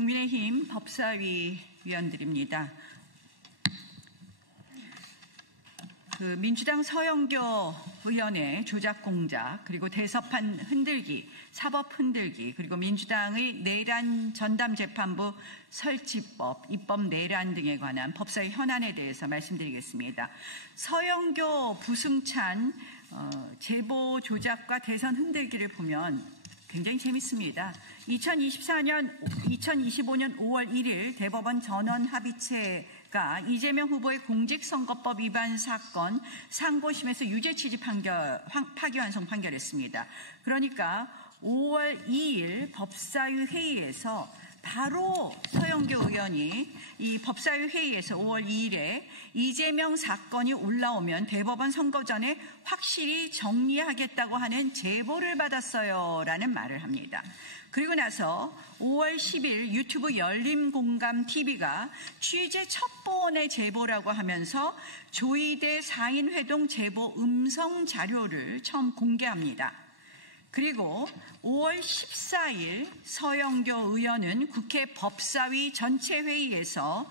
국민의힘 법사위 위원들입니다. 민주당 서영교 의원의 조작 공작, 그리고 대서판 흔들기, 사법 흔들기, 그리고 민주당의 내란 전담재판부 설치법, 입법 내란 등에 관한 법사위 현안에 대해서 말씀드리겠습니다. 서영교, 부승찬 제보 조작과 대선 흔들기를 보면 굉장히 재밌습니다. 2025년 5월 1일 대법원 전원 합의체가 이재명 후보의 공직선거법 위반 사건 상고심에서 유죄 취지 파기환송 판결했습니다. 그러니까 5월 2일 법사위 회의에서 바로 서영교 의원이 이 법사위 회의에서 5월 2일에 이재명 사건이 올라오면 대법원 선거 전에 확실히 정리하겠다고 하는 제보를 받았어요 라는 말을 합니다. 그리고 나서 5월 10일 유튜브 열린공감TV가 취재 첩보원의 제보라고 하면서 조이대 4인 회동 제보 음성 자료를 처음 공개합니다. 그리고 5월 14일 서영교 의원은 국회 법사위 전체 회의에서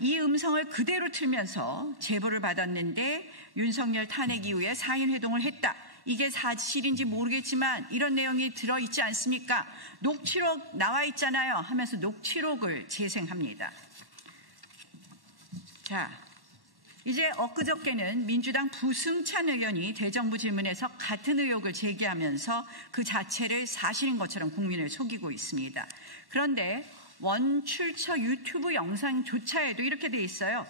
이 음성을 그대로 틀면서 제보를 받았는데 윤석열 탄핵 이후에 4인 회동을 했다. 이게 사실인지 모르겠지만 이런 내용이 들어있지 않습니까? 녹취록 나와 있잖아요 하면서 녹취록을 재생합니다. 자, 이제 엊그저께는 민주당 부승찬 의원이 대정부 질문에서 같은 의혹을 제기하면서 그 자체를 사실인 것처럼 국민을 속이고 있습니다. 그런데 원출처 유튜브 영상조차에도 이렇게 돼 있어요.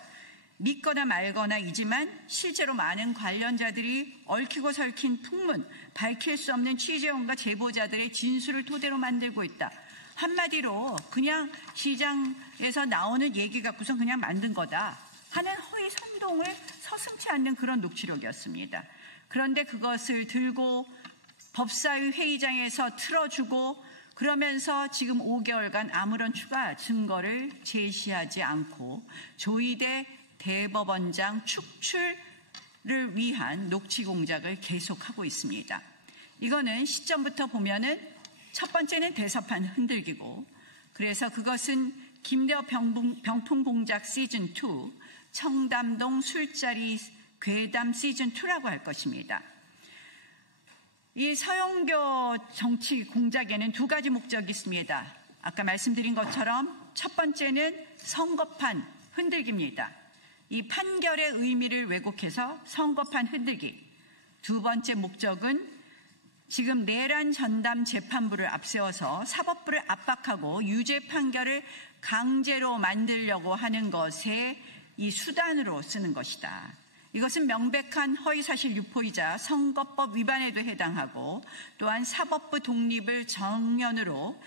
믿거나 말거나이지만 실제로 많은 관련자들이 얽히고 설킨 풍문, 밝힐 수 없는 취재원과 제보자들의 진술을 토대로 만들고 있다. 한마디로 그냥 시장에서 나오는 얘기 갖고서 그냥 만든 거다 하는 허위 선동을 서슴지 않는 그런 녹취록이었습니다. 그런데 그것을 들고 법사위 회의장에서 틀어주고 그러면서 지금 5개월간 아무런 추가 증거를 제시하지 않고 조이대 대법원장 축출을 위한 녹취 공작을 계속하고 있습니다. 이거는 시점부터 보면은 첫 번째는 대서판 흔들기고, 그래서 그것은 김대호 병풍 공작 시즌 2, 청담동 술자리 괴담 시즌 2라고 할 것입니다. 이 서영교 정치 공작에는 두 가지 목적이 있습니다. 아까 말씀드린 것처럼 첫 번째는 선거판 흔들기입니다. 이 판결의 의미를 왜곡해서 선거판 흔들기. 두 번째 목적은 지금 내란 전담 재판부를 앞세워서 사법부를 압박하고 유죄 판결을 강제로 만들려고 하는 것에 이 수단으로 쓰는 것이다. 이것은 명백한 허위사실 유포이자 선거법 위반에도 해당하고 또한 사법부 독립을 정면으로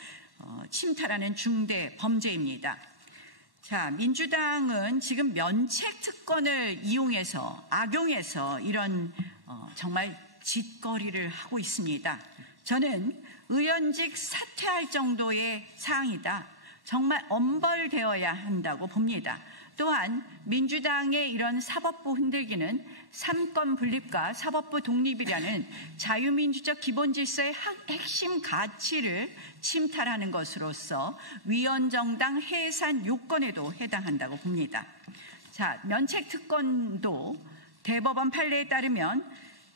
침탈하는 중대 범죄입니다. 자, 민주당은 지금 면책 특권을 이용해서 악용해서 이런 정말 짓거리를 하고 있습니다. 저는 의원직 사퇴할 정도의 사항이다. 정말 엄벌되어야 한다고 봅니다. 또한 민주당의 이런 사법부 흔들기는 삼권 분립과 사법부 독립이라는 자유민주적 기본질서의 핵심 가치를 침탈하는 것으로서 위헌정당 해산 요건에도 해당한다고 봅니다. 자, 면책특권도 대법원 판례에 따르면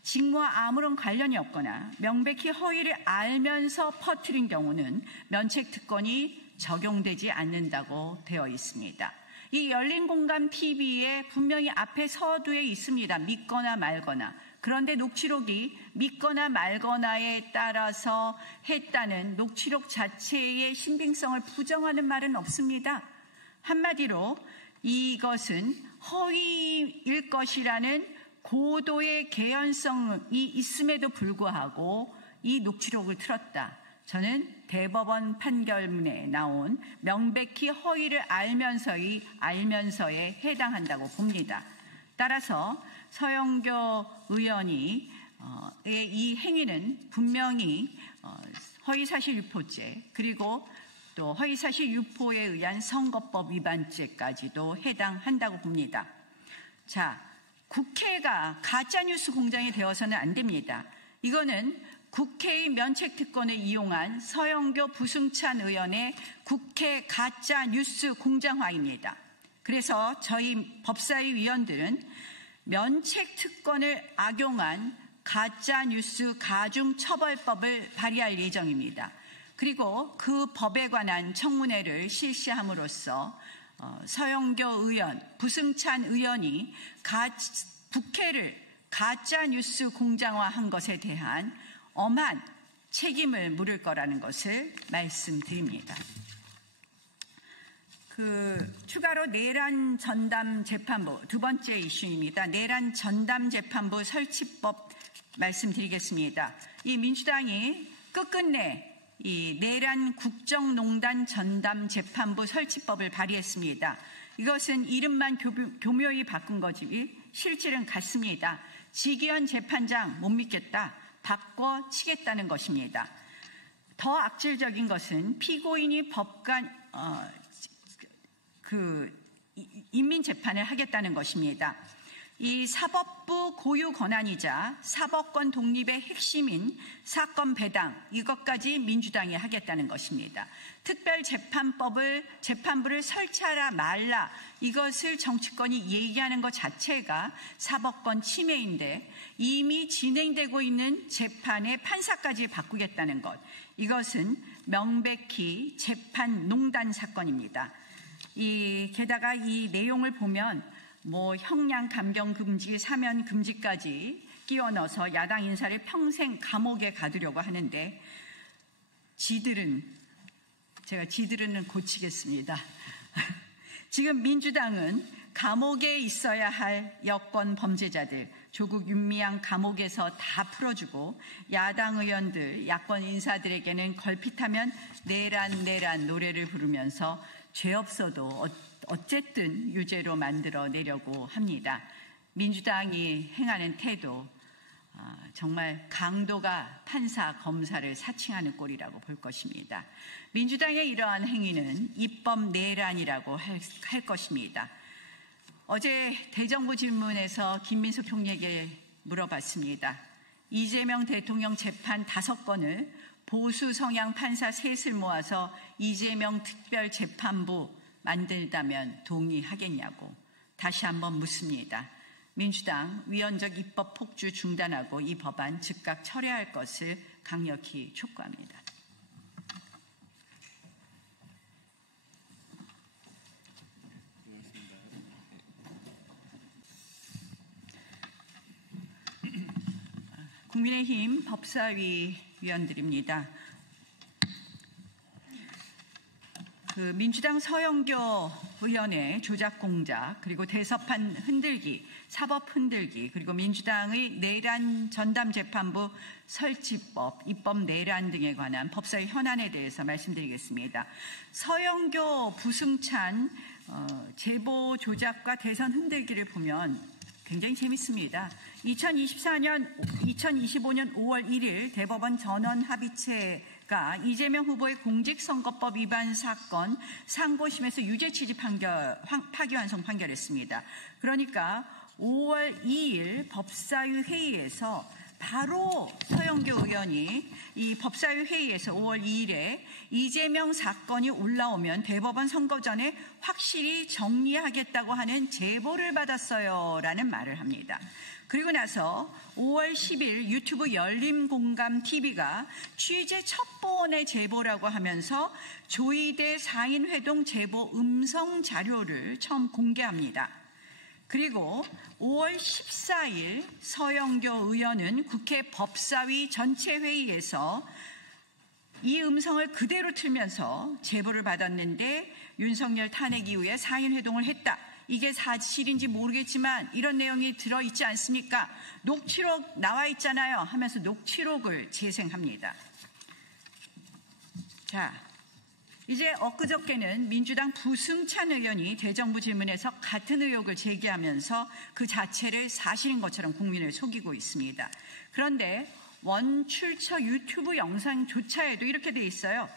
직무와 아무런 관련이 없거나 명백히 허위를 알면서 퍼뜨린 경우는 면책특권이 적용되지 않는다고 되어 있습니다. 이 열린공감TV에 분명히 앞에 서두에 있습니다. 믿거나 말거나. 그런데 녹취록이 믿거나 말거나에 따라서 했다는 녹취록 자체의 신빙성을 부정하는 말은 없습니다. 한마디로 이것은 허위일 것이라는 고도의 개연성이 있음에도 불구하고 이 녹취록을 틀었다. 저는 대법원 판결문에 나온 명백히 허위를 알면서에 해당한다고 봅니다. 따라서 서영교 의원이 이 행위는 분명히 허위사실 유포죄 그리고 또 허위사실 유포에 의한 선거법 위반죄까지도 해당한다고 봅니다. 자, 국회가 가짜뉴스 공장이 되어서는 안 됩니다. 이거는 국회의 면책특권을 이용한 서영교 부승찬 의원의 국회 가짜 뉴스 공장화입니다. 그래서 저희 법사위 위원들은 면책특권을 악용한 가짜뉴스 가중처벌법을 발의할 예정입니다. 그리고 그 법에 관한 청문회를 실시함으로써 서영교 의원, 부승찬 의원이 국회를 가짜뉴스 공장화한 것에 대한 엄한 책임을 물을 거라는 것을 말씀드립니다. 추가로 내란 전담 재판부, 두 번째 이슈입니다. 내란 전담 재판부 설치법 말씀드리겠습니다. 이 민주당이 끝끝내 이 내란 국정농단 전담 재판부 설치법을 발의했습니다. 이것은 이름만 교묘히 바꾼 거지 실질은 같습니다. 지기현 재판장 못 믿겠다. 바꿔치겠다는 것입니다. 더 악질적인 것은 피고인이 법관 인민재판을 하겠다는 것입니다. 이 사법부 고유 권한이자 사법권 독립의 핵심인 사건 배당, 이것까지 민주당이 하겠다는 것입니다. 재판부를 설치하라 말라, 이것을 정치권이 얘기하는 것 자체가 사법권 침해인데 이미 진행되고 있는 재판의 판사까지 바꾸겠다는 것, 이것은 명백히 재판 농단 사건입니다. 게다가 이 내용을 보면 형량 감경 금지, 사면 금지까지 끼워 넣어서 야당 인사를 평생 감옥에 가두려고 하는데 지들은 고치겠습니다. 지금 민주당은 감옥에 있어야 할 여권 범죄자들 조국 윤미향 감옥에서 다 풀어주고 야당 의원들, 야권 인사들에게는 걸핏하면 내란 노래를 부르면서 죄 없어도 어쨌든 유죄로 만들어내려고 합니다. 민주당이 행하는 태도, 정말 강도가 판사, 검사를 사칭하는 꼴이라고 볼 것입니다. 민주당의 이러한 행위는 입법 내란이라고 할 것입니다. 어제 대정부 질문에서 김민수 총리에게 물어봤습니다. 이재명 대통령 재판 5건을 보수 성향 판사 셋을 모아서 이재명 특별재판부 만들다면 동의하겠냐고 다시 한번 묻습니다. 민주당 위헌적 입법 폭주 중단하고 이 법안 즉각 철회할 것을 강력히 촉구합니다. 국민의힘 법사위 위원들입니다. 민주당 서영교 의원의 조작 공작, 그리고 대서판 흔들기, 사법 흔들기, 그리고 민주당의 내란 전담 재판부 설치법, 입법 내란 등에 관한 법사위 현안에 대해서 말씀드리겠습니다. 서영교, 부승찬 제보 조작과 대선 흔들기를 보면 굉장히 재밌습니다. 2025년 5월 1일 대법원 전원합의체가 이재명 후보의 공직선거법 위반 사건 상고심에서 유죄 취지 파기환송 판결했습니다. 그러니까 5월 2일 법사위 회의에서 바로 서영교 의원이 이 법사위 회의에서 5월 2일에 이재명 사건이 올라오면 대법원 선거 전에 확실히 정리하겠다고 하는 제보를 받았어요 라는 말을 합니다. 그리고 나서 5월 10일 유튜브 열린공감TV가 취재 첩보원의 제보라고 하면서 조이대 상인회동 제보 음성 자료를 처음 공개합니다. 그리고 5월 14일 서영교 의원은 국회 법사위 전체 회의에서 이 음성을 그대로 틀면서 제보를 받았는데 윤석열 탄핵 이후에 상인회동을 했다. 이게 사실인지 모르겠지만 이런 내용이 들어있지 않습니까? 녹취록 나와 있잖아요 하면서 녹취록을 재생합니다. 자, 이제 엊그저께는 민주당 부승찬 의원이 대정부 질문에서 같은 의혹을 제기하면서 그 자체를 사실인 것처럼 국민을 속이고 있습니다. 그런데 원출처 유튜브 영상조차에도 이렇게 돼 있어요.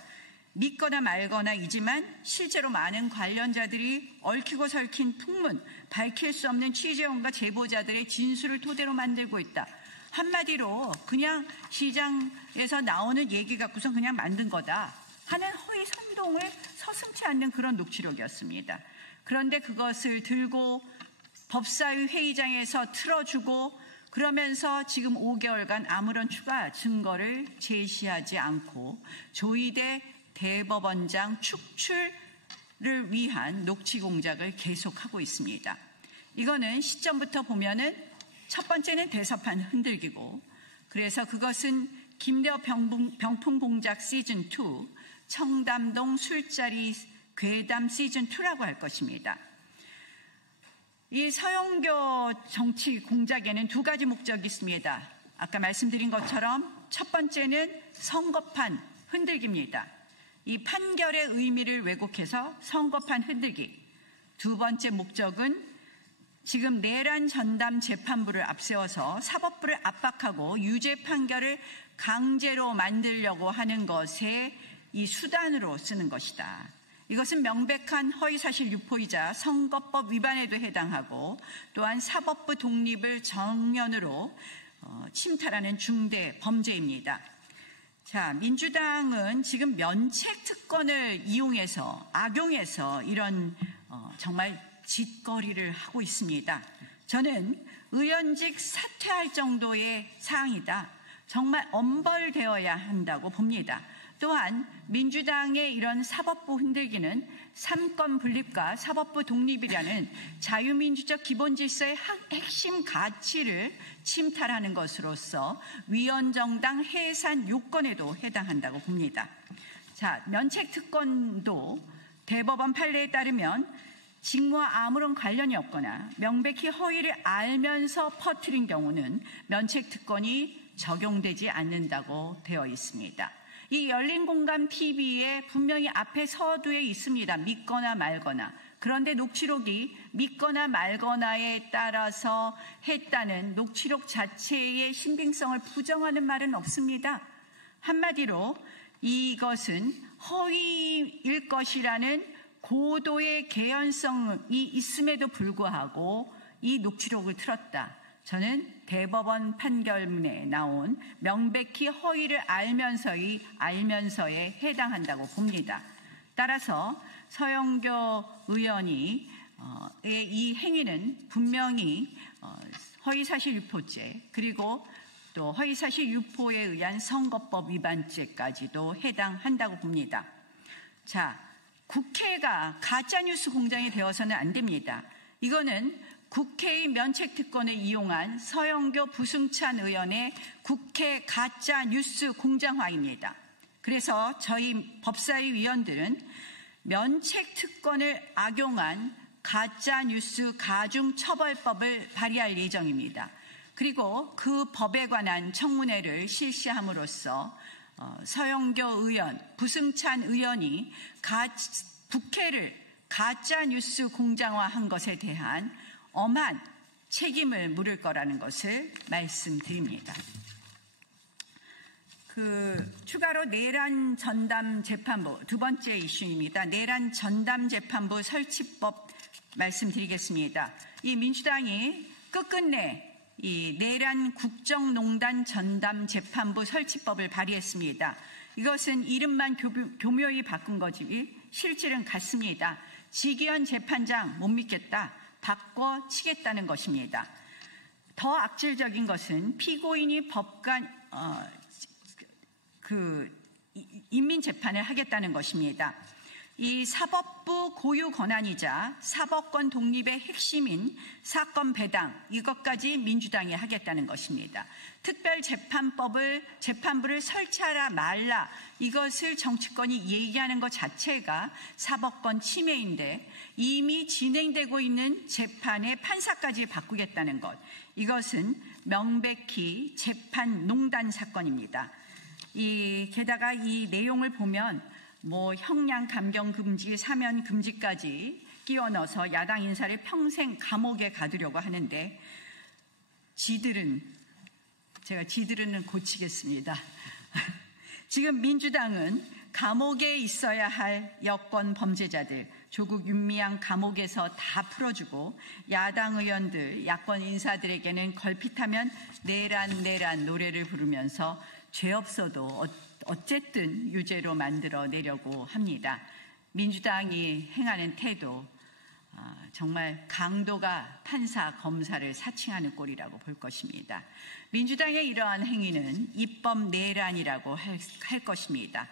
믿거나 말거나이지만 실제로 많은 관련자들이 얽히고 설킨 풍문, 밝힐 수 없는 취재원과 제보자들의 진술을 토대로 만들고 있다. 한마디로 그냥 시장에서 나오는 얘기 갖고서 그냥 만든 거다 하는 허위 선동을 서슴지 않는 그런 녹취록이었습니다. 그런데 그것을 들고 법사위 회의장에서 틀어주고 그러면서 지금 5개월간 아무런 추가 증거를 제시하지 않고 조희대 대법원장 축출을 위한 녹취 공작을 계속하고 있습니다. 이거는 시점부터 보면은 첫 번째는 대서판 흔들기고, 그래서 그것은 김대호 병풍 공작 시즌2, 청담동 술자리 괴담 시즌2라고 할 것입니다. 이 서영교 정치 공작에는 두 가지 목적이 있습니다. 아까 말씀드린 것처럼 첫 번째는 선거판 흔들기입니다. 이 판결의 의미를 왜곡해서 선거판 흔들기. 두 번째 목적은 지금 내란 전담 재판부를 앞세워서 사법부를 압박하고 유죄 판결을 강제로 만들려고 하는 것에 이 수단으로 쓰는 것이다. 이것은 명백한 허위사실 유포이자 선거법 위반에도 해당하고 또한 사법부 독립을 정면으로 침탈하는 중대 범죄입니다. 자, 민주당은 지금 면책 특권을 이용해서 악용해서 이런 정말 짓거리를 하고 있습니다. 저는 의원직 사퇴할 정도의 사항이다. 정말 엄벌되어야 한다고 봅니다. 또한 민주당의 이런 사법부 흔들기는 삼권 분립과 사법부 독립이라는 자유민주적 기본질서의 핵심 가치를 침탈하는 것으로서 위헌정당 해산 요건에도 해당한다고 봅니다. 자, 면책특권도 대법원 판례에 따르면 직무와 아무런 관련이 없거나 명백히 허위를 알면서 퍼뜨린 경우는 면책특권이 적용되지 않는다고 되어 있습니다. 이 열린공감TV에 분명히 앞에 서두에 있습니다. 믿거나 말거나. 그런데 녹취록이 믿거나 말거나에 따라서 했다는 녹취록 자체의 신빙성을 부정하는 말은 없습니다. 한마디로 이것은 허위일 것이라는 고도의 개연성이 있음에도 불구하고 이 녹취록을 틀었다. 저는 대법원 판결문에 나온 명백히 허위를 알면서에 해당한다고 봅니다. 따라서 서영교 의원이 이 행위는 분명히 허위사실 유포죄 그리고 또 허위사실 유포에 의한 선거법 위반죄까지도 해당한다고 봅니다. 자, 국회가 가짜뉴스 공장이 되어서는 안 됩니다. 이거는 국회의 면책특권을 이용한 서영교 부승찬 의원의 국회 가짜뉴스 공장화입니다. 그래서 저희 법사위 위원들은 면책특권을 악용한 가짜뉴스 가중처벌법을 발의할 예정입니다. 그리고 그 법에 관한 청문회를 실시함으로써 서영교 의원, 부승찬 의원이 국회를 가짜뉴스 공장화한 것에 대한 엄한 책임을 물을 거라는 것을 말씀드립니다. 추가로 내란 전담 재판부, 두 번째 이슈입니다. 내란 전담 재판부 설치법 말씀드리겠습니다. 이 민주당이 끝끝내 이 내란 국정농단 전담 재판부 설치법을 발의했습니다. 이것은 이름만 교묘히 바꾼 거지 실질은 같습니다. 지기현 재판장 못 믿겠다. 바꿔치겠다는 것입니다. 더 악질적인 것은 피고인이 법관 인민재판을 하겠다는 것입니다. 이 사법부 고유 권한이자 사법권 독립의 핵심인 사건 배당 이것까지 민주당이 하겠다는 것입니다. 재판부를 설치하라 말라 이것을 정치권이 얘기하는 것 자체가 사법권 침해인데 이미 진행되고 있는 재판의 판사까지 바꾸겠다는 것 이것은 명백히 재판 농단 사건입니다. 게다가 이 내용을 보면 형량 감경 금지, 사면 금지까지 끼워 넣어서 야당 인사를 평생 감옥에 가두려고 하는데 지들은 고치겠습니다. 지금 민주당은 감옥에 있어야 할 여권 범죄자들, 조국 윤미향 감옥에서 다 풀어주고 야당 의원들, 야권 인사들에게는 걸핏하면 내란 노래를 부르면서 죄 없어도 어쨌든 유죄로 만들어내려고 합니다. 민주당이 행하는 태도, 정말 강도가 판사, 검사를 사칭하는 꼴이라고 볼 것입니다. 민주당의 이러한 행위는 입법 내란이라고 할 것입니다.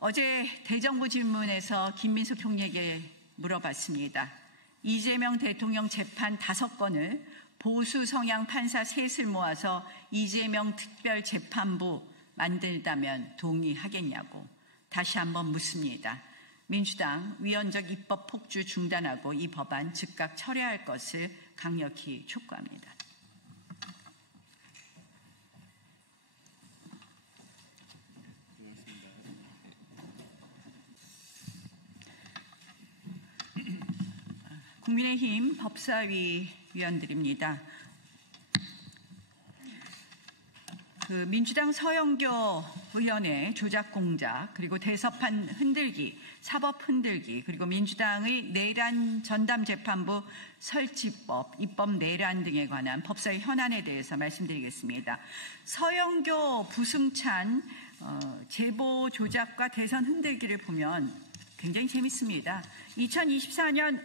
어제 대정부 질문에서 김민수 총리에게 물어봤습니다. 이재명 대통령 재판 5건을 보수 성향 판사 셋을 모아서 이재명 특별재판부 만들다면 동의하겠냐고 다시 한번 묻습니다. 민주당 위헌적 입법 폭주 중단하고 이 법안 즉각 철회할 것을 강력히 촉구합니다. 국민의힘 법사위 위원들입니다. 민주당 서영교 의원의 조작 공작, 그리고 대서판 흔들기, 사법 흔들기, 그리고 민주당의 내란 전담재판부 설치법, 입법 내란 등에 관한 법사위 현안에 대해서 말씀드리겠습니다. 서영교, 부승찬 제보 조작과 대선 흔들기를 보면 굉장히 재밌습니다. 2025년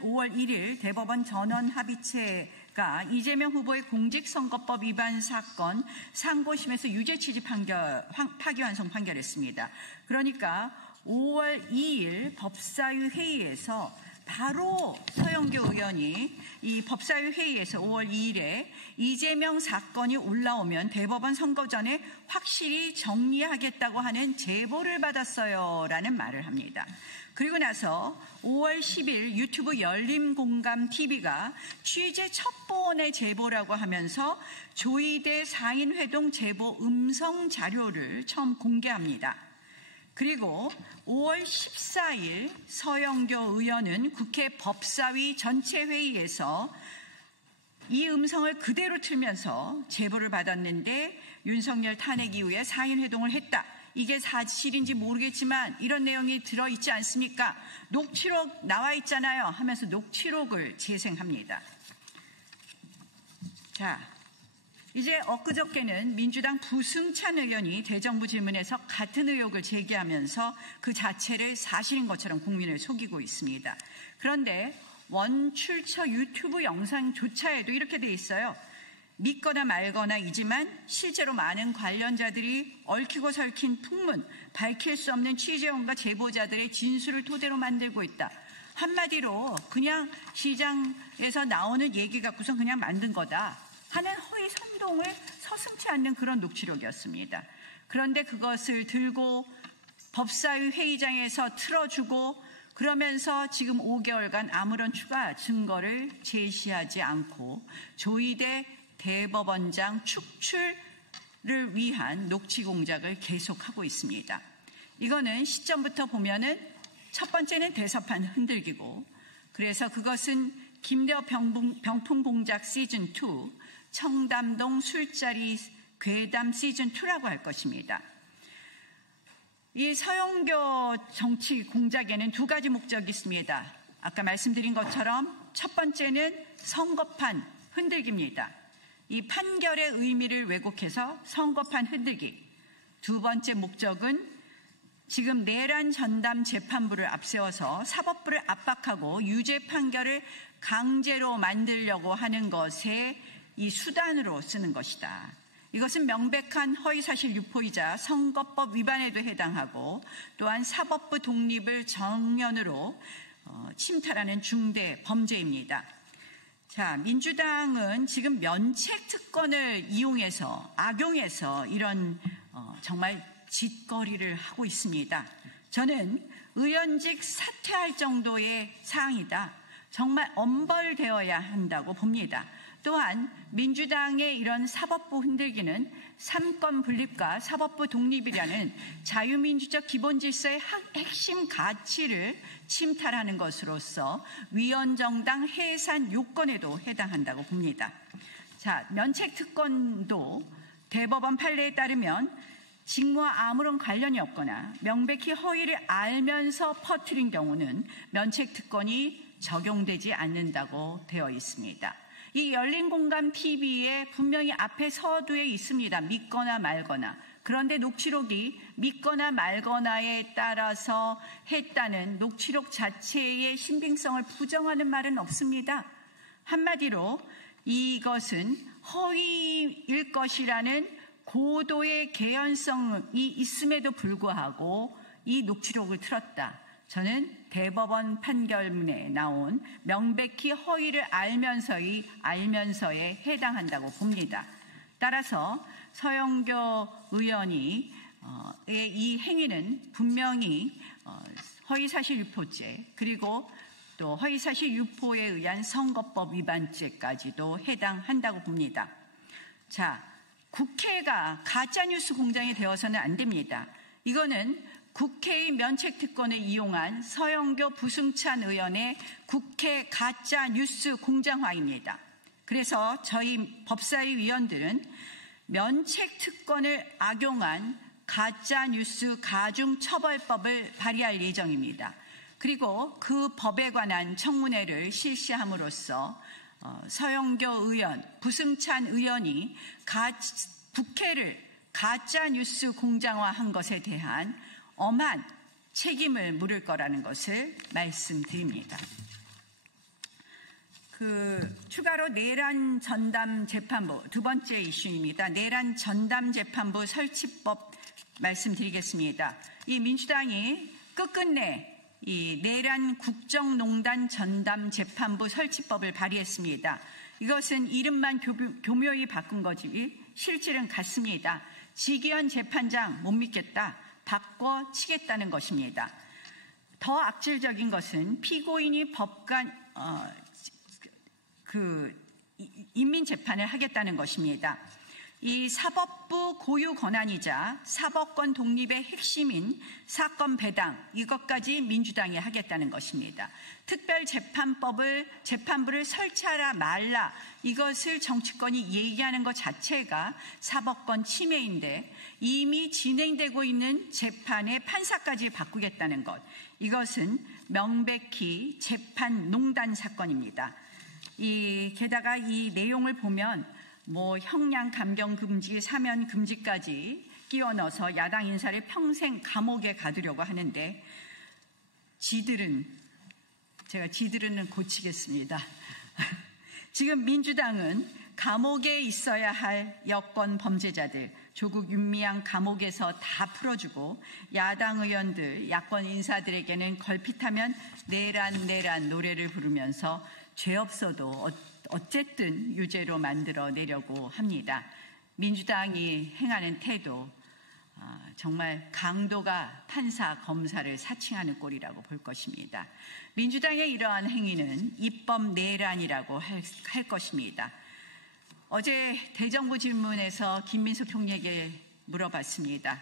5월 1일 대법원 전원합의체가 이재명 후보의 공직선거법 위반 사건 상고심에서 유죄 취지 파기환송 판결했습니다. 그러니까 5월 2일 법사위 회의에서 바로 서영교 의원이 이 법사위 회의에서 5월 2일에 이재명 사건이 올라오면 대법원 선거 전에 확실히 정리하겠다고 하는 제보를 받았어요 라는 말을 합니다. 그리고 나서 5월 10일 유튜브 열린공감TV가 취재 첩보원의 제보라고 하면서 조이대 4인 회동 제보 음성 자료를 처음 공개합니다. 그리고 5월 14일 서영교 의원은 국회 법사위 전체 회의에서 이 음성을 그대로 틀면서 제보를 받았는데 윤석열 탄핵 이후에 4인 회동을 했다. 이게 사실인지 모르겠지만 이런 내용이 들어있지 않습니까? 녹취록 나와 있잖아요 하면서 녹취록을 재생합니다. 자, 이제 엊그저께는 민주당 부승찬 의원이 대정부 질문에서 같은 의혹을 제기하면서 그 자체를 사실인 것처럼 국민을 속이고 있습니다. 그런데 원출처 유튜브 영상조차에도 이렇게 돼 있어요. 믿거나 말거나이지만 실제로 많은 관련자들이 얽히고 설킨 풍문, 밝힐 수 없는 취재원과 제보자들의 진술을 토대로 만들고 있다. 한마디로 그냥 시장에서 나오는 얘기 갖고서 그냥 만든 거다 하는 허위 선동을 서슴지 않는 그런 녹취록이었습니다. 그런데 그것을 들고 법사위 회의장에서 틀어주고 그러면서 지금 5개월간 아무런 추가 증거를 제시하지 않고 조이대 대법원장 축출을 위한 녹취 공작을 계속하고 있습니다. 이거는 시점부터 보면은 첫 번째는 대서판 흔들기고, 그래서 그것은 김대호 병풍 공작 시즌2, 청담동 술자리 괴담 시즌2라고 할 것입니다. 이 서영교 정치 공작에는 두 가지 목적이 있습니다. 아까 말씀드린 것처럼 첫 번째는 선거판 흔들기입니다. 이 판결의 의미를 왜곡해서 선거판 흔들기. 두 번째 목적은 지금 내란 전담 재판부를 앞세워서 사법부를 압박하고 유죄 판결을 강제로 만들려고 하는 것에 이 수단으로 쓰는 것이다. 이것은 명백한 허위사실 유포이자 선거법 위반에도 해당하고 또한 사법부 독립을 정면으로 침탈하는 중대 범죄입니다. 자, 민주당은 지금 면책 특권을 이용해서 악용해서 이런 정말 짓거리를 하고 있습니다. 저는 의원직 사퇴할 정도의 사항이다. 정말 엄벌되어야 한다고 봅니다. 또한 민주당의 이런 사법부 흔들기는 삼권 분립과 사법부 독립이라는 자유민주적 기본질서의 핵심 가치를 침탈하는 것으로서 위헌정당 해산 요건에도 해당한다고 봅니다. 자, 면책특권도 대법원 판례에 따르면 직무와 아무런 관련이 없거나 명백히 허위를 알면서 퍼뜨린 경우는 면책특권이 적용되지 않는다고 되어 있습니다. 이 열린공감 TV에 분명히 앞에 서두에 있습니다. 믿거나 말거나. 그런데 녹취록이 믿거나 말거나에 따라서 했다는 녹취록 자체의 신빙성을 부정하는 말은 없습니다. 한마디로 이것은 허위일 것이라는 고도의 개연성이 있음에도 불구하고 이 녹취록을 틀었다. 저는 대법원 판결문에 나온 명백히 허위를 알면서에 해당한다고 봅니다. 따라서 서영교 의원이 이 행위는 분명히 허위사실 유포죄 그리고 또 허위사실 유포에 의한 선거법 위반죄까지도 해당한다고 봅니다. 자, 국회가 가짜뉴스 공장이 되어서는 안 됩니다. 이거는 국회의 면책특권을 이용한 서영교 부승찬 의원의 국회 가짜뉴스 공장화입니다. 그래서 저희 법사위 위원들은 면책특권을 악용한 가짜뉴스 가중처벌법을 발의할 예정입니다. 그리고 그 법에 관한 청문회를 실시함으로써 서영교 의원, 부승찬 의원이 국회를 가짜뉴스 공장화한 것에 대한 엄한 책임을 물을 거라는 것을 말씀드립니다. 추가로 내란 전담 재판부, 두 번째 이슈입니다. 내란 전담 재판부 설치법 말씀드리겠습니다. 이 민주당이 끝끝내 이 내란 국정농단 전담 재판부 설치법을 발의했습니다. 이것은 이름만 교묘히 바꾼 거지 실질은 같습니다. 지기현 재판장 못 믿겠다. 바꿔치겠다는 것입니다. 더 악질적인 것은 피고인이 법관 인민재판을 하겠다는 것입니다. 이 사법부 고유 권한이자 사법권 독립의 핵심인 사건 배당 이것까지 민주당이 하겠다는 것입니다. 특별재판부를 설치하라 말라 이것을 정치권이 얘기하는 것 자체가 사법권 침해인데 이미 진행되고 있는 재판의 판사까지 바꾸겠다는 것 이것은 명백히 재판농단 사건입니다. 게다가 이 내용을 보면 형량 감경 금지, 사면 금지까지 끼워 넣어서 야당 인사를 평생 감옥에 가두려고 하는데 지들은 고치겠습니다. 지금 민주당은 감옥에 있어야 할 여권 범죄자들 조국 윤미향 감옥에서 다 풀어주고 야당 의원들, 야권 인사들에게는 걸핏하면 내란 노래를 부르면서 죄 없어도 어쨌든 유죄로 만들어내려고 합니다. 민주당이 행하는 태도 정말 강도가 판사, 검사를 사칭하는 꼴이라고 볼 것입니다. 민주당의 이러한 행위는 입법 내란이라고 할 것입니다. 어제 대정부 질문에서 김민수 총리에게 물어봤습니다.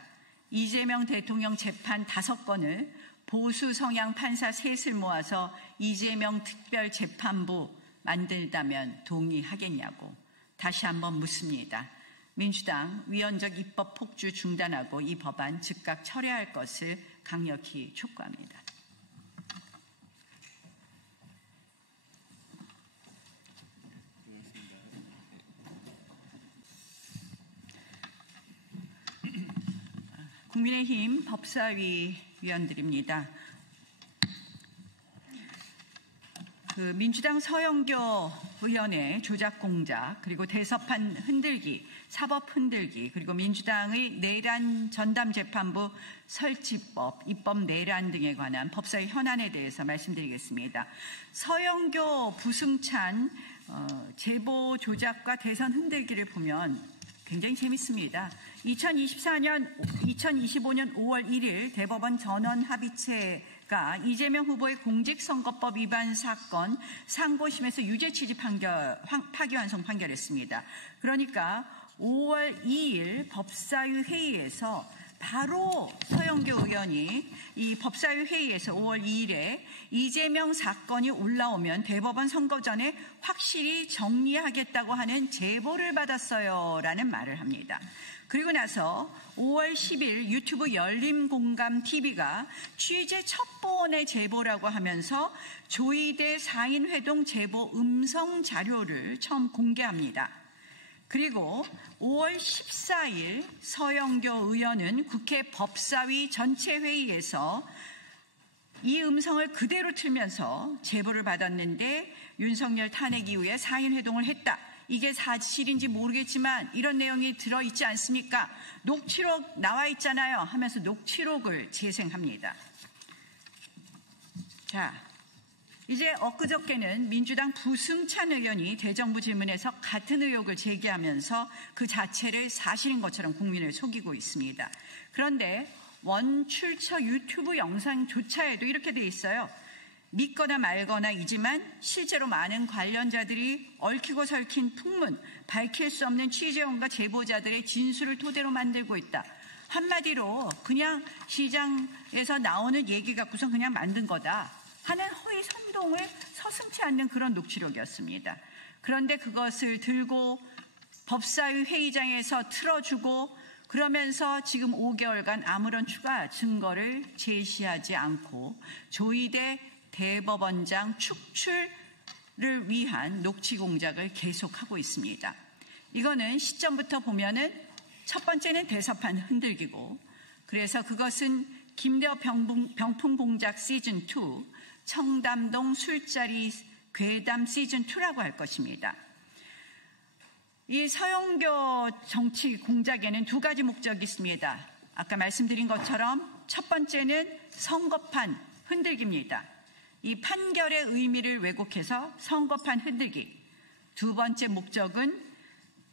이재명 대통령 재판 5건을 보수 성향 판사 셋을 모아서 이재명 특별재판부 만들다면 동의하겠냐고 다시 한번 묻습니다. 민주당 위헌적 입법 폭주 중단하고 이 법안 즉각 철회할 것을 강력히 촉구합니다. 국민의힘 법사위 위원들입니다. 민주당 서영교 의원의 조작 공작 그리고 대서판 흔들기, 사법 흔들기 그리고 민주당의 내란 전담 재판부 설치법, 입법 내란 등에 관한 법사위 현안에 대해서 말씀드리겠습니다. 서영교, 부승찬 제보 조작과 대선 흔들기를 보면 굉장히 재밌습니다. 2025년 5월 1일 대법원 전원합의체가 이재명 후보의 공직선거법 위반 사건 상고심에서 유죄 취지 파기환송 판결했습니다. 그러니까 5월 2일 법사위 회의에서 바로 서영교 의원이 이 법사위 회의에서 5월 2일에 이재명 사건이 올라오면 대법원 선거 전에 확실히 정리하겠다고 하는 제보를 받았어요 라는 말을 합니다. 그리고 나서 5월 10일 유튜브 열린공감TV가 취재 첩보원의 제보라고 하면서 조이대 사인회동 제보 음성 자료를 처음 공개합니다. 그리고 5월 14일 서영교 의원은 국회 법사위 전체 회의에서 이 음성을 그대로 틀면서 제보를 받았는데 윤석열 탄핵 이후에 사인회동을 했다. 이게 사실인지 모르겠지만 이런 내용이 들어있지 않습니까? 녹취록 나와 있잖아요 하면서 녹취록을 재생합니다. 자, 이제 엊그저께는 민주당 부승찬 의원이 대정부 질문에서 같은 의혹을 제기하면서 그 자체를 사실인 것처럼 국민을 속이고 있습니다. 그런데 원출처 유튜브 영상조차에도 이렇게 돼 있어요. 믿거나 말거나이지만 실제로 많은 관련자들이 얽히고 설킨 풍문, 밝힐 수 없는 취재원과 제보자들의 진술을 토대로 만들고 있다. 한마디로 그냥 시장에서 나오는 얘기 갖고서 그냥 만든 거다 하는 허위 선동을 서슴지 않는 그런 녹취록이었습니다. 그런데 그것을 들고 법사위 회의장에서 틀어주고 그러면서 지금 5개월간 아무런 추가 증거를 제시하지 않고 조이대 대법원장 축출을 위한 녹취 공작을 계속하고 있습니다. 이거는 시점부터 보면은 첫 번째는 대서판 흔들기고 그래서 그것은 김대호 병풍 공작 시즌2 청담동 술자리 괴담 시즌2라고 할 것입니다. 이 서영교 정치 공작에는 두 가지 목적이 있습니다. 아까 말씀드린 것처럼 첫 번째는 선거판 흔들기입니다. 이 판결의 의미를 왜곡해서 선거판 흔들기. 두 번째 목적은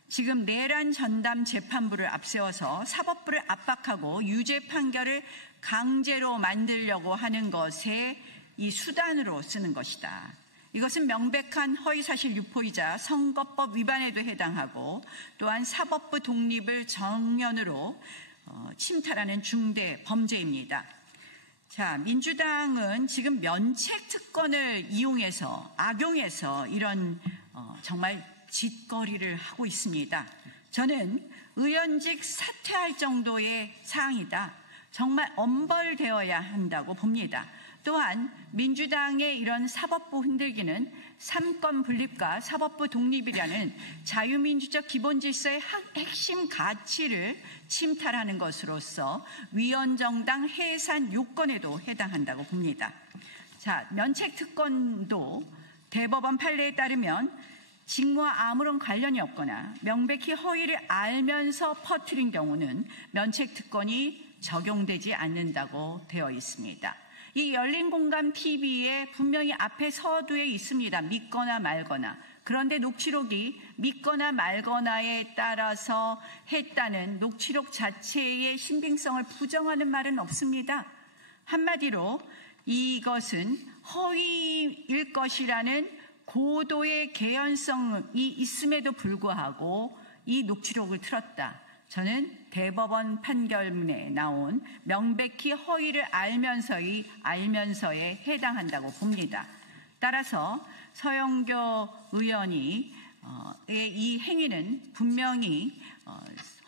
지금 내란 전담 재판부를 앞세워서 사법부를 압박하고 유죄 판결을 강제로 만들려고 하는 것에 이 수단으로 쓰는 것이다. 이것은 명백한 허위사실 유포이자 선거법 위반에도 해당하고 또한 사법부 독립을 정면으로 침탈하는 중대 범죄입니다. 자, 민주당은 지금 면책 특권을 이용해서 악용해서 이런 정말 짓거리를 하고 있습니다. 저는 의원직 사퇴할 정도의 사항이다. 정말 엄벌되어야 한다고 봅니다. 또한 민주당의 이런 사법부 흔들기는 삼권 분립과 사법부 독립이라는 자유민주적 기본질서의 핵심 가치를 침탈하는 것으로서 위헌정당 해산 요건에도 해당한다고 봅니다. 자, 면책특권도 대법원 판례에 따르면 직무와 아무런 관련이 없거나 명백히 허위를 알면서 퍼뜨린 경우는 면책특권이 적용되지 않는다고 되어 있습니다. 이 열린공감TV에 분명히 앞에 서두에 있습니다. 믿거나 말거나. 그런데 녹취록이 믿거나 말거나에 따라서 했다는 녹취록 자체의 신빙성을 부정하는 말은 없습니다. 한마디로 이것은 허위일 것이라는 고도의 개연성이 있음에도 불구하고 이 녹취록을 틀었다. 저는 대법원 판결문에 나온 명백히 허위를 알면서에 해당한다고 봅니다. 따라서 서영교 의원이 이 행위는 분명히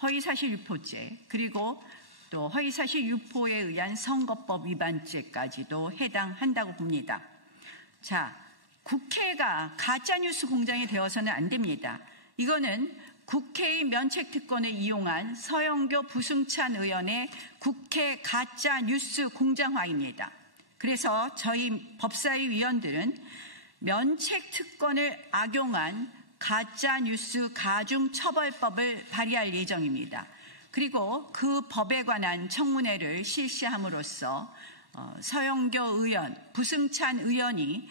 허위사실 유포죄 그리고 또 허위사실 유포에 의한 선거법 위반죄까지도 해당한다고 봅니다. 자, 국회가 가짜뉴스 공장이 되어서는 안 됩니다. 이거는 국회의 면책특권을 이용한 서영교 부승찬 의원의 국회 가짜뉴스 공장화입니다. 그래서 저희 법사위 위원들은 면책특권을 악용한 가짜뉴스 가중처벌법을 발의할 예정입니다. 그리고 그 법에 관한 청문회를 실시함으로써 서영교 의원, 부승찬 의원이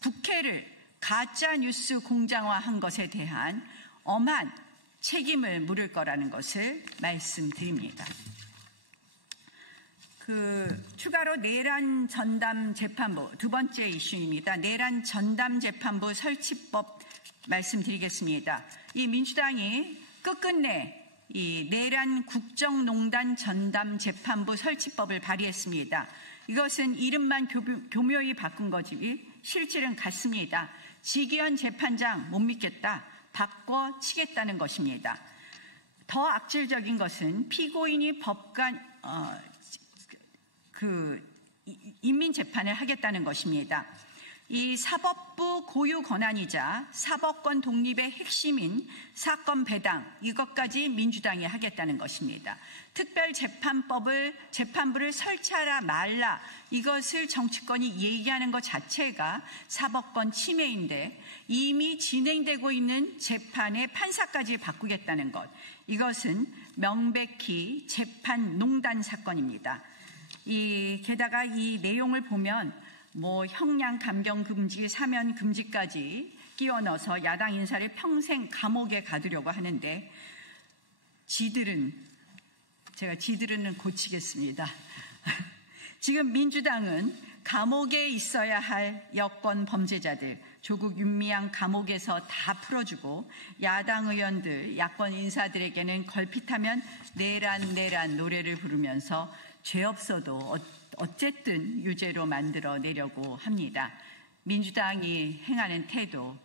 국회를 가짜뉴스 공장화한 것에 대한 엄한 책임을 물을 거라는 것을 말씀드립니다. 추가로 내란 전담 재판부 두 번째 이슈입니다. 내란 전담 재판부 설치법 말씀드리겠습니다. 이 민주당이 끝끝내 이 내란 국정농단 전담 재판부 설치법을 발의했습니다. 이것은 이름만 교묘히 바꾼 거지 실질은 같습니다. 지기현 재판장 못 믿겠다. 바꿔치겠다는 것입니다. 더 악질적인 것은 피고인이 인민재판을 하겠다는 것입니다. 이 사법부 고유 권한이자 사법권 독립의 핵심인 사건 배당, 이것까지 민주당이 하겠다는 것입니다. 재판부를 설치하라 말라, 이것을 정치권이 얘기하는 것 자체가 사법권 침해인데 이미 진행되고 있는 재판의 판사까지 바꾸겠다는 것, 이것은 명백히 재판 농단 사건입니다. 게다가 이 내용을 보면 형량 감경 금지, 사면 금지까지 끼워 넣어서 야당 인사를 평생 감옥에 가두려고 하는데 지들은 고치겠습니다. 지금 민주당은 감옥에 있어야 할 여권 범죄자들, 조국 윤미향 감옥에서 다 풀어주고 야당 의원들, 야권 인사들에게는 걸핏하면 내란 노래를 부르면서 죄 없어도 어쨌든 유죄로 만들어내려고 합니다. 민주당이 행하는 태도,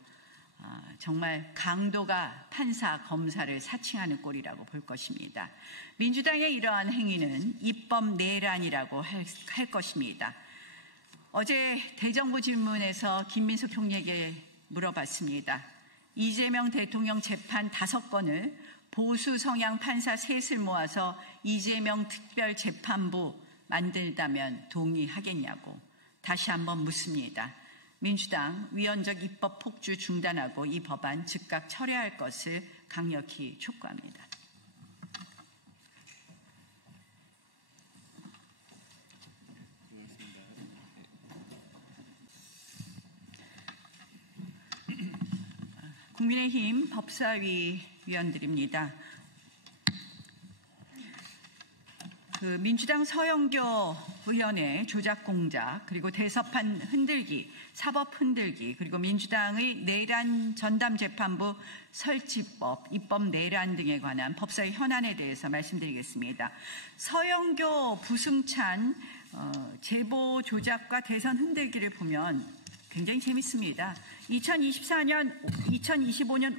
정말 강도가 판사, 검사를 사칭하는 꼴이라고 볼 것입니다. 민주당의 이러한 행위는 입법 내란이라고 할 것입니다. 어제 대정부 질문에서 김민석 총리에게 물어봤습니다. 이재명 대통령 재판 5건을 보수 성향 판사 셋을 모아서 이재명 특별재판부 만들다면 동의하겠냐고 다시 한번 묻습니다. 민주당 위헌적 입법 폭주 중단하고 이 법안 즉각 철회할 것을 강력히 촉구합니다. 국민의힘 법사위 위원들입니다. 민주당 서영교 의원의 조작 공작, 그리고 대서판 흔들기, 사법 흔들기, 그리고 민주당의 내란 전담재판부 설치법, 입법 내란 등에 관한 법사위 현안에 대해서 말씀드리겠습니다. 서영교, 부승찬 제보 조작과 대선 흔들기를 보면 굉장히 재밌습니다. 2025년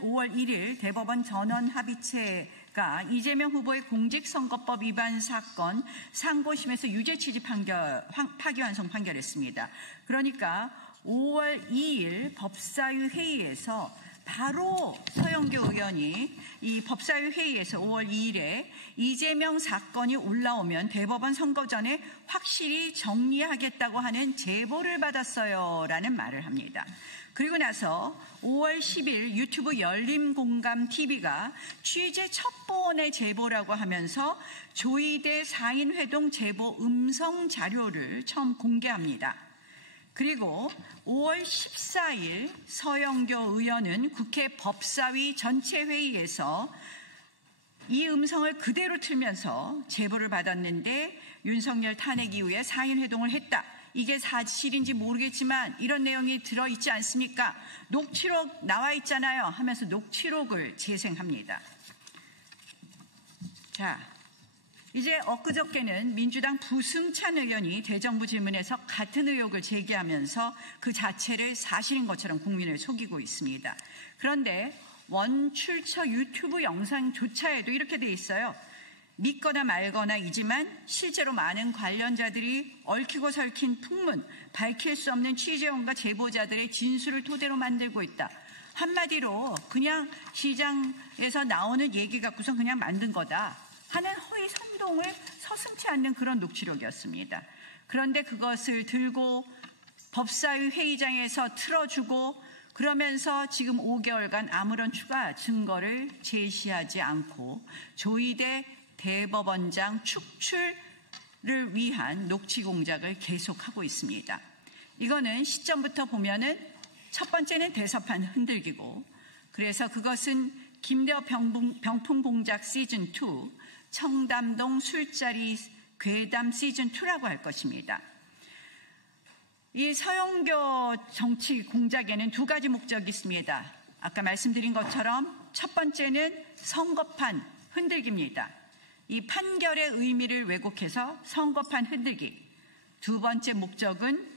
5월 1일 대법원 전원합의체가 이재명 후보의 공직선거법 위반 사건 상고심에서 유죄 취지 파기환송 판결했습니다. 그러니까 5월 2일 법사위 회의에서 바로 서영교 의원이 이 법사위 회의에서 5월 2일에 이재명 사건이 올라오면 대법원 선거 전에 확실히 정리하겠다고 하는 제보를 받았어요 라는 말을 합니다. 그리고 나서 5월 10일 유튜브 열린공감TV가 취재 첩보원의 제보라고 하면서 조이대 4인 회동 제보 음성 자료를 처음 공개합니다. 그리고 5월 14일 서영교 의원은 국회 법사위 전체 회의에서 이 음성을 그대로 틀면서 제보를 받았는데 윤석열 탄핵 이후에 4인 회동을 했다. 이게 사실인지 모르겠지만 이런 내용이 들어있지 않습니까? 녹취록 나와 있잖아요 하면서 녹취록을 재생합니다. 자, 이제 엊그저께는 민주당 부승찬 의원이 대정부 질문에서 같은 의혹을 제기하면서 그 자체를 사실인 것처럼 국민을 속이고 있습니다. 그런데 원출처 유튜브 영상조차에도 이렇게 돼 있어요. 믿거나 말거나이지만 실제로 많은 관련자들이 얽히고 설킨 풍문, 밝힐 수 없는 취재원과 제보자들의 진술을 토대로 만들고 있다. 한마디로 그냥 시장에서 나오는 얘기 갖고서 그냥 만든 거다 하는 허위 선동을 서슴지 않는 그런 녹취록이었습니다. 그런데 그것을 들고 법사위 회의장에서 틀어주고 그러면서 지금 5개월간 아무런 추가 증거를 제시하지 않고 조이대 대법원장 축출을 위한 녹취 공작을 계속하고 있습니다. 이거는 시점부터 보면은 첫 번째는 대서판 흔들기고, 그래서 그것은 김대호 병풍 공작 시즌2, 청담동 술자리 괴담 시즌2라고 할 것입니다. 이 서영교 정치 공작에는 두 가지 목적이 있습니다. 아까 말씀드린 것처럼 첫 번째는 선거판 흔들기입니다. 이 판결의 의미를 왜곡해서 선거판 흔들기. 두 번째 목적은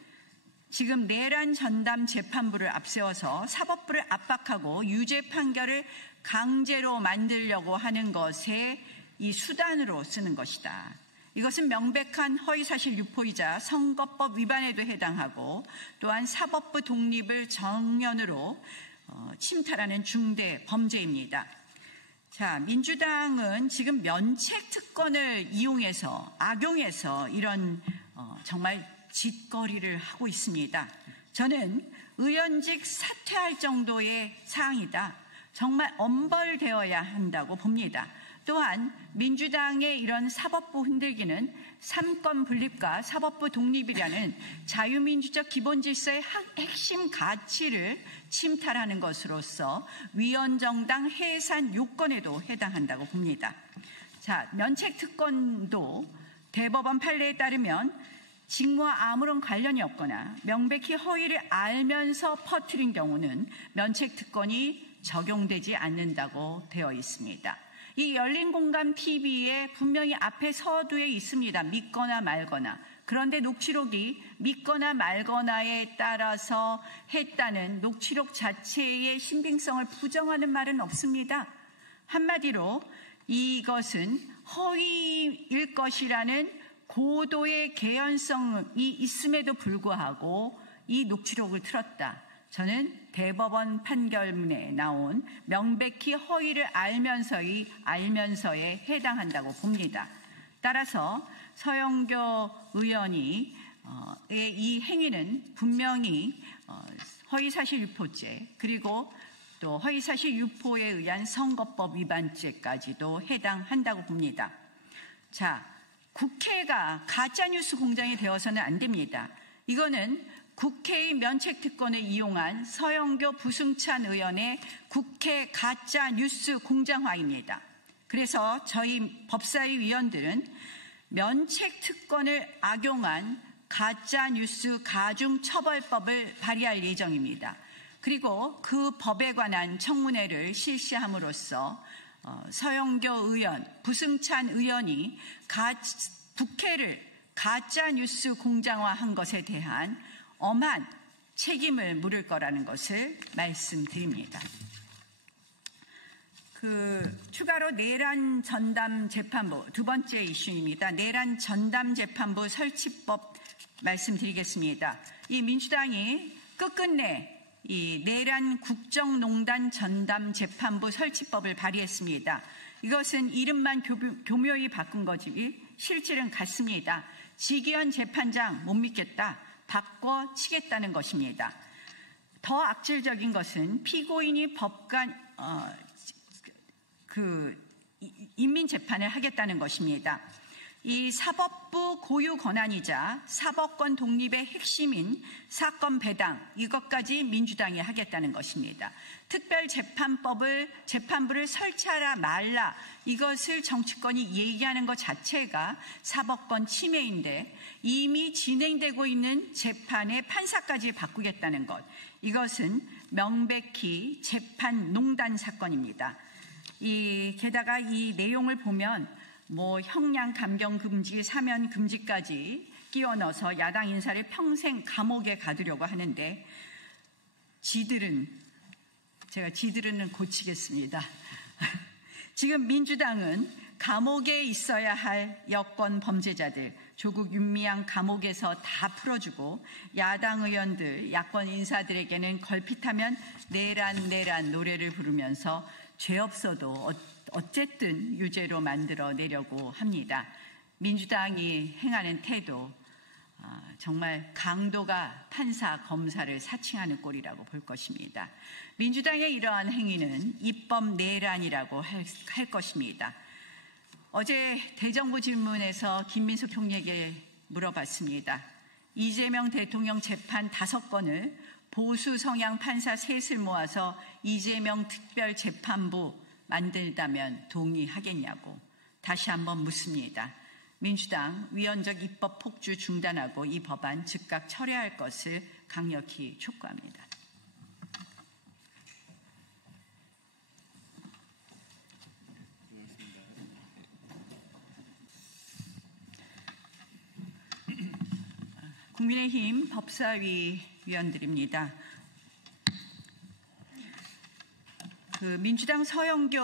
지금 내란 전담 재판부를 앞세워서 사법부를 압박하고 유죄 판결을 강제로 만들려고 하는 것에 이 수단으로 쓰는 것이다. 이것은 명백한 허위사실 유포이자 선거법 위반에도 해당하고 또한 사법부 독립을 정면으로 침탈하는 중대 범죄입니다. 자, 민주당은 지금 면책 특권을 이용해서 악용해서 이런 정말 짓거리를 하고 있습니다. 저는 의원직 사퇴할 정도의 사항이다. 정말 엄벌되어야 한다고 봅니다. 또한 민주당의 이런 사법부 흔들기는 삼권 분립과 사법부 독립이라는 자유민주적 기본질서의 핵심 가치를 침탈하는 것으로서 위헌정당 해산 요건에도 해당한다고 봅니다. 자, 면책특권도 대법원 판례에 따르면 직무와 아무런 관련이 없거나 명백히 허위를 알면서 퍼뜨린 경우는 면책특권이 적용되지 않는다고 되어 있습니다. 이 열린공감TV에 분명히 앞에 서두에 있습니다. 믿거나 말거나. 그런데 녹취록이 믿거나 말거나에 따라서 했다는 녹취록 자체의 신빙성을 부정하는 말은 없습니다. 한마디로 이것은 허위일 것이라는 고도의 개연성이 있음에도 불구하고 이 녹취록을 틀었다. 저는 대법원 판결문에 나온 명백히 허위를 알면서에 해당한다고 봅니다. 따라서 서영교 의원이 이 행위는 분명히 허위사실 유포죄 그리고 또 허위사실 유포에 의한 선거법 위반죄까지도 해당한다고 봅니다. 자, 국회가 가짜뉴스 공장이 되어서는 안 됩니다. 이거는 국회의 면책특권을 이용한 서영교 부승찬 의원의 국회 가짜뉴스 공장화입니다. 그래서 저희 법사위 위원들은 면책특권을 악용한 가짜뉴스 가중처벌법을 발의할 예정입니다. 그리고 그 법에 관한 청문회를 실시함으로써 서영교 의원, 부승찬 의원이 국회를 가짜뉴스 공장화한 것에 대한 엄한 책임을 물을 거라는 것을 말씀드립니다. 추가로 내란 전담 재판부 두 번째 이슈입니다. 내란 전담 재판부 설치법 말씀드리겠습니다. 이 민주당이 끝끝내 이 내란 국정농단 전담 재판부 설치법을 발의했습니다. 이것은 이름만 교묘히 바꾼 거지 실질은 같습니다. 지기현 재판장 못 믿겠다. 바꿔치겠다는 것입니다. 더 악질적인 것은 피고인이 법관 인민재판을 하겠다는 것입니다. 이 사법부 고유 권한이자 사법권 독립의 핵심인 사건 배당 이것까지 민주당이 하겠다는 것입니다. 재판부를 설치하라 말라 이것을 정치권이 얘기하는 것 자체가 사법권 침해인데 이미 진행되고 있는 재판의 판사까지 바꾸겠다는 것 이것은 명백히 재판 농단 사건입니다. 게다가 이 내용을 보면 형량 감경 금지, 사면 금지까지 끼워 넣어서 야당 인사를 평생 감옥에 가두려고 하는데 지들은 고치겠습니다. 지금 민주당은 감옥에 있어야 할 여권 범죄자들 조국 윤미향 감옥에서 다 풀어주고 야당 의원들, 야권 인사들에게는 걸핏하면 내란 노래를 부르면서 죄 없어도 어쨌든 유죄로 만들어내려고 합니다. 민주당이 행하는 태도 정말 강도가 판사, 검사를 사칭하는 꼴이라고 볼 것입니다. 민주당의 이러한 행위는 입법 내란이라고 할 것입니다. 어제 대정부 질문에서 김민수 총리에게 물어봤습니다. 이재명 대통령 재판 5건을 보수 성향 판사 셋을 모아서 이재명 특별재판부 만들다면 동의하겠냐고 다시 한번 묻습니다. 민주당 위헌적 입법 폭주 중단하고 이 법안 즉각 철회할 것을 강력히 촉구합니다. 국민의힘 법사위 위원들입니다. 민주당 서영교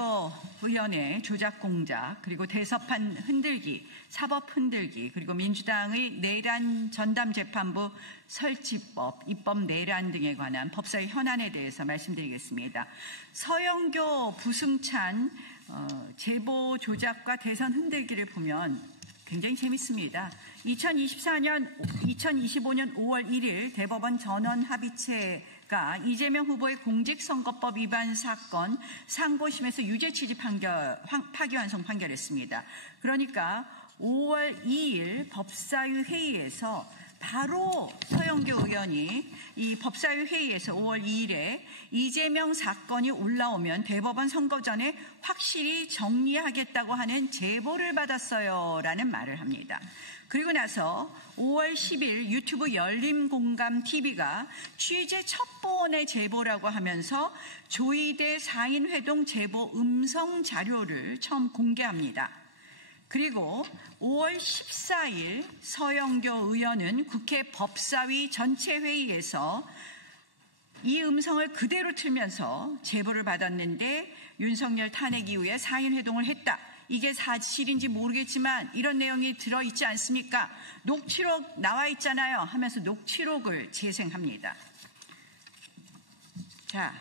의원의 조작 공작, 그리고 대서판 흔들기, 사법 흔들기, 그리고 민주당의 내란 전담재판부 설치법, 입법 내란 등에 관한 법사위 현안에 대해서 말씀드리겠습니다. 서영교, 부승찬 제보 조작과 대선 흔들기를 보면 굉장히 재밌습니다. 2025년 5월 1일 대법원 전원 합의체가 이재명 후보의 공직선거법 위반 사건 상고심에서 유죄 취지 파기환송 판결했습니다. 그러니까 5월 2일 법사위 회의에서 바로 서영교 의원이 이 법사위 회의에서 5월 2일에 이재명 사건이 올라오면 대법원 선거 전에 확실히 정리하겠다고 하는 제보를 받았어요 라는 말을 합니다. 그리고 나서 5월 10일 유튜브 열린공감TV가 취재 첩보원의 제보라고 하면서 조이대 사인회동 제보 음성 자료를 처음 공개합니다. 그리고 5월 14일 서영교 의원은 국회 법사위 전체 회의에서 이 음성을 그대로 틀면서 제보를 받았는데 윤석열 탄핵 이후에 사인회동을 했다. 이게 사실인지 모르겠지만 이런 내용이 들어있지 않습니까? 녹취록 나와 있잖아요 하면서 녹취록을 재생합니다. 자,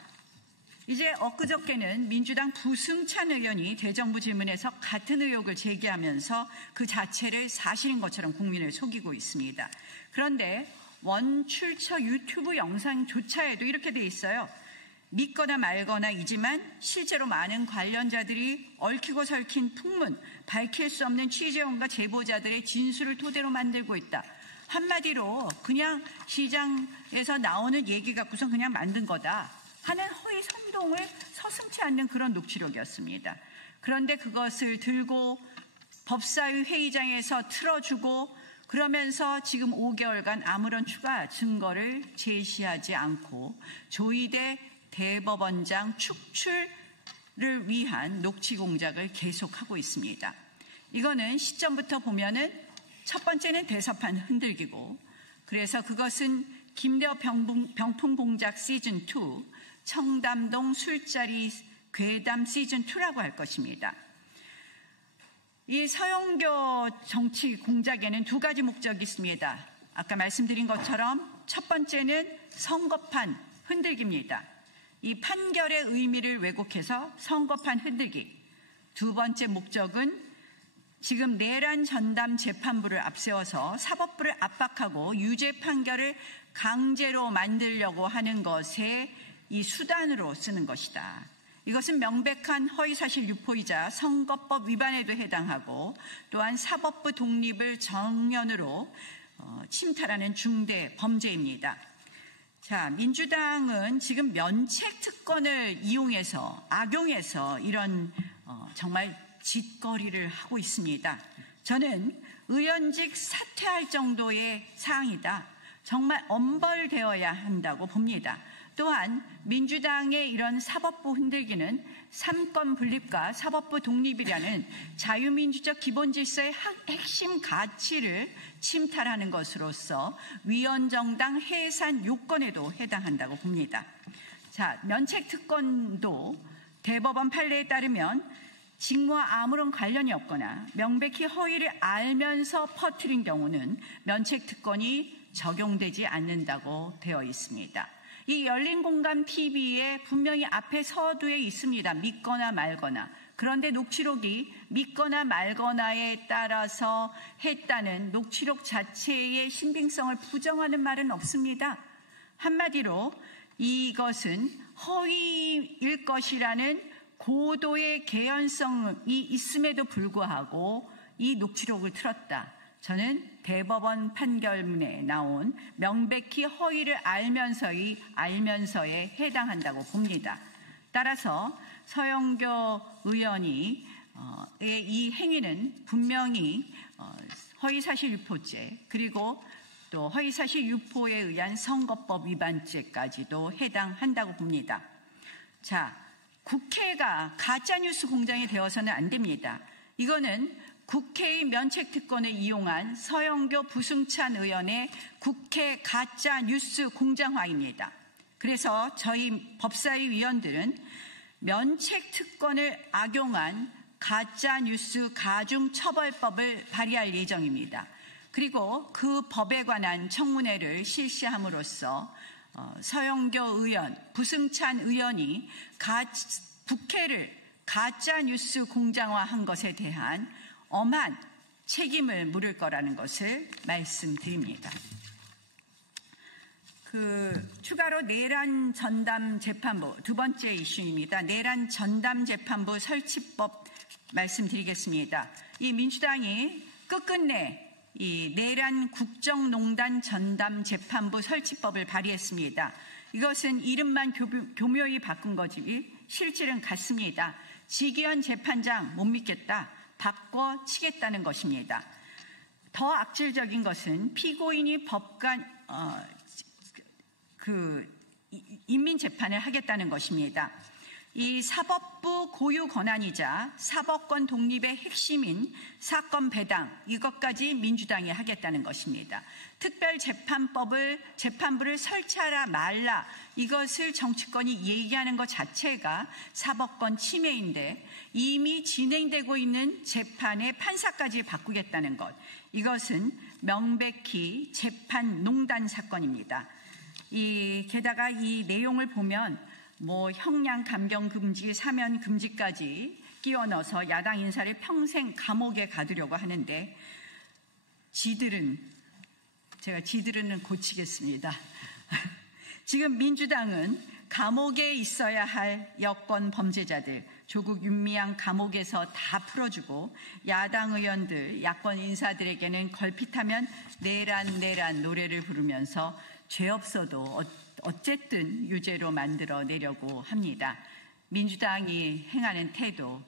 이제 엊그저께는 민주당 부승찬 의원이 대정부 질문에서 같은 의혹을 제기하면서 그 자체를 사실인 것처럼 국민을 속이고 있습니다. 그런데 원출처 유튜브 영상조차에도 이렇게 돼 있어요. 믿거나 말거나이지만 실제로 많은 관련자들이 얽히고 설킨 풍문, 밝힐 수 없는 취재원과 제보자들의 진술을 토대로 만들고 있다. 한마디로 그냥 시장에서 나오는 얘기 갖고서 그냥 만든 거다 하는 허위 선동을 서슴지 않는 그런 녹취록이었습니다. 그런데 그것을 들고 법사위 회의장에서 틀어주고 그러면서 지금 5개월간 아무런 추가 증거를 제시하지 않고 조이대 대법원장 축출을 위한 녹취 공작을 계속하고 있습니다. 이거는 시점부터 보면은 첫 번째는 대서판 흔들기고, 그래서 그것은 김대호 병풍 공작 시즌2, 청담동 술자리 괴담 시즌2라고 할 것입니다. 이 서영교 정치 공작에는 두 가지 목적이 있습니다. 아까 말씀드린 것처럼 첫 번째는 선거판 흔들기입니다. 이 판결의 의미를 왜곡해서 선거판 흔들기. 두 번째 목적은 지금 내란 전담 재판부를 앞세워서 사법부를 압박하고 유죄 판결을 강제로 만들려고 하는 것에 이 수단으로 쓰는 것이다. 이것은 명백한 허위사실 유포이자 선거법 위반에도 해당하고 또한 사법부 독립을 정면으로 침탈하는 중대 범죄입니다. 자, 민주당은 지금 면책 특권을 이용해서 악용해서 이런 정말 짓거리를 하고 있습니다. 저는 의원직 사퇴할 정도의 사항이다. 정말 엄벌되어야 한다고 봅니다. 또한 민주당의 이런 사법부 흔들기는 삼권 분립과 사법부 독립이라는 자유민주적 기본질서의 핵심 가치를 침탈하는 것으로서 위헌정당 해산 요건에도 해당한다고 봅니다. 자, 면책특권도 대법원 판례에 따르면 직무와 아무런 관련이 없거나 명백히 허위를 알면서 퍼뜨린 경우는 면책특권이 적용되지 않는다고 되어 있습니다. 이 열린공감TV에 분명히 앞에 서두에 있습니다. 믿거나 말거나. 그런데 녹취록이 믿거나 말거나에 따라서 했다는 녹취록 자체의 신빙성을 부정하는 말은 없습니다. 한마디로 이것은 허위일 것이라는 고도의 개연성이 있음에도 불구하고 이 녹취록을 틀었다. 저는 대법원 판결문에 나온 명백히 허위를 알면서에 해당한다고 봅니다. 따라서 서영교 의원이 이 행위는 분명히 허위사실 유포죄 그리고 또 허위사실 유포에 의한 선거법 위반죄까지도 해당한다고 봅니다. 자, 국회가 가짜뉴스 공장이 되어서는 안 됩니다. 이거는 국회의 면책특권을 이용한 서영교 부승찬 의원의 국회 가짜 뉴스 공장화입니다. 그래서 저희 법사위 위원들은 면책특권을 악용한 가짜뉴스 가중처벌법을 발의할 예정입니다. 그리고 그 법에 관한 청문회를 실시함으로써 서영교 의원, 부승찬 의원이 국회를 가짜뉴스 공장화한 것에 대한 엄한 책임을 물을 거라는 것을 말씀드립니다. 추가로 내란 전담 재판부, 두 번째 이슈입니다. 내란 전담 재판부 설치법 말씀드리겠습니다. 이 민주당이 끝끝내 이 내란 국정농단 전담 재판부 설치법을 발의했습니다. 이것은 이름만 교묘히 바꾼 거지 실질은 같습니다. 지기현 재판장 못 믿겠다. 바꿔치겠다는 것입니다. 더 악질적인 것은 피고인이 법관 인민재판을 하겠다는 것입니다. 이 사법부 고유 권한이자 사법권 독립의 핵심인 사건 배당, 이것까지 민주당이 하겠다는 것입니다. 재판부를 설치하라 말라, 이것을 정치권이 얘기하는 것 자체가 사법권 침해인데 이미 진행되고 있는 재판의 판사까지 바꾸겠다는 것, 이것은 명백히 재판농단 사건입니다. 게다가 이 내용을 보면 형량 감경 금지, 사면 금지까지 끼워 넣어서 야당 인사를 평생 감옥에 가두려고 하는데 지들은 고치겠습니다. 지금 민주당은 감옥에 있어야 할 여권 범죄자들 조국 윤미향 감옥에서 다 풀어주고 야당 의원들, 야권 인사들에게는 걸핏하면 내란 노래를 부르면서 죄 없어도 어쨌든 유죄로 만들어내려고 합니다. 민주당이 행하는 태도,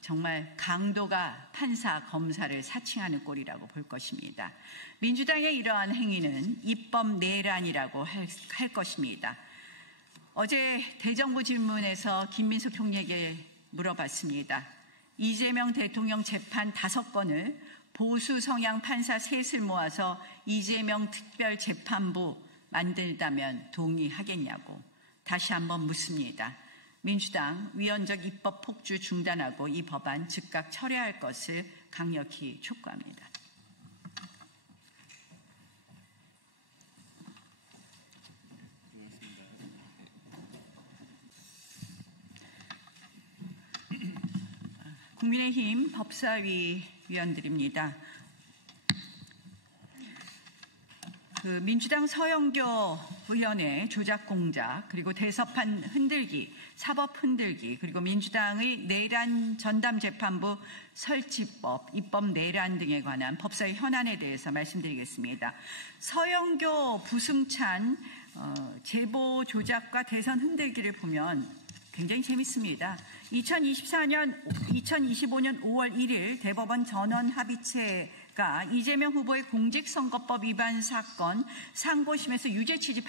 정말 강도가 판사, 검사를 사칭하는 꼴이라고 볼 것입니다. 민주당의 이러한 행위는 입법 내란이라고 할 것입니다. 어제 대정부 질문에서 김민수 총리에게 물어봤습니다. 이재명 대통령 재판 5건을 보수 성향 판사 셋을 모아서 이재명 특별재판부 만들다면 동의하겠냐고 다시 한번 묻습니다. 민주당 위헌적 입법 폭주 중단하고 이 법안 즉각 철회할 것을 강력히 촉구합니다. 국민의힘 법사위 위원들입니다. 민주당 서영교 의원의 조작 공작, 그리고 대서판 흔들기, 사법 흔들기, 그리고 민주당의 내란 전담 재판부 설치법, 입법 내란 등에 관한 법사위 현안에 대해서 말씀드리겠습니다. 서영교, 부승찬 제보 조작과 대선 흔들기를 보면 굉장히 재밌습니다. 2025년 5월 1일 대법원 전원합의체가 이재명 후보의 공직선거법 위반 사건 상고심에서 유죄 취지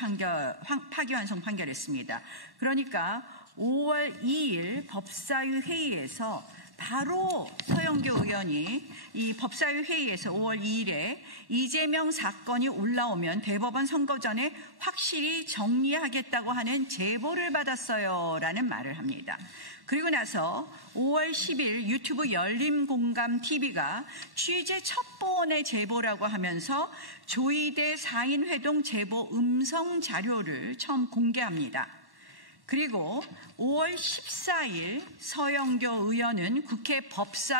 파기환송 판결했습니다. 그러니까 5월 2일 법사위 회의에서 바로 서영교 의원이 이 법사위 회의에서 5월 2일에 이재명 사건이 올라오면 대법원 선거 전에 확실히 정리하겠다고 하는 제보를 받았어요 라는 말을 합니다. 그리고 나서 5월 10일 유튜브 열린공감TV가 취재 첩보원의 제보라고 하면서 조이대 4인 회동 제보 음성 자료를 처음 공개합니다. 그리고 5월 14일 서영교 의원은 국회 법사위